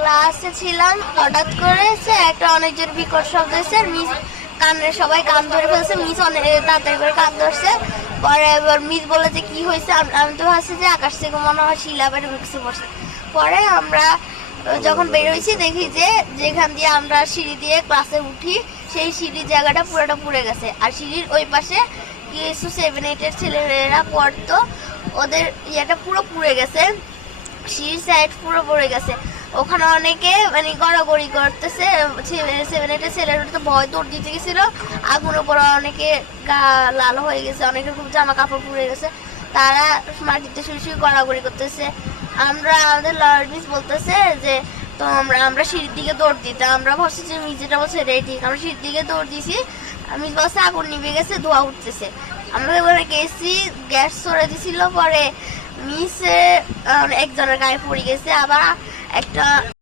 ক্লাসে ছিলাম, হঠাৎ করে একটা অনেক জোর বিকট শব্দ হয়েছে। মিস কানের সবাই কান ধরে ফেলছে। মিস অনেক তাড়াতাড়ি করে কান ধরছে। পরে এবার মিস বলে যে কি হয়েছে। আমি তো ভাবছি যে আকাশ থেকে মনে হয় শিলা বেড়ে ঢুকছে পড়ছে। পরে আমরা যখন বেরোইছি দেখি যে যেখান দিয়ে আমরা সিঁড়ি দিয়ে ক্লাসে উঠি সেই সিঁড়ির জায়গাটা পুরোটা পুড়ে গেছে। আর সিঁড়ির ওই পাশে কিছু 7-8 ছেলেমেয়েরা পড়তো, ওদের ইয়েটা পুরো পুড়ে গেছে। সিঁড়ির সাইড পুরো পড়ে গেছে। ওখানে অনেকে মানে গড়াগড়ি করতেছে। 7-8 ছেলেরা তো ভয় দৌড় দিতে গেছিল। আগুনের পরে অনেকে গা লাল হয়ে গেছে, অনেকের খুব জামা কাপড় পুড়ে গেছে। তারা মাটিতে শুয়ে শুয়ে গড়াগড়ি করতেছে। আমাদের লয়ার মিস বলতেছে যে তো আমরা সিঁড়ির দিকে দৌড় দিতে। আমরা ভাবছি যে মিস যেটা বলছে এটাই ঠিক। আমরা সিঁড়ির দিকে দৌড় দিছি। মিস বলছে আগুন নিভে গেছে, ধোঁয়া উঠতেছে। আমরা এবারে গেছি, গ্যাস ছড়ে দিছিল। পরে মিসে একজনের গায়ে পড়ে গেছে। আবার একটা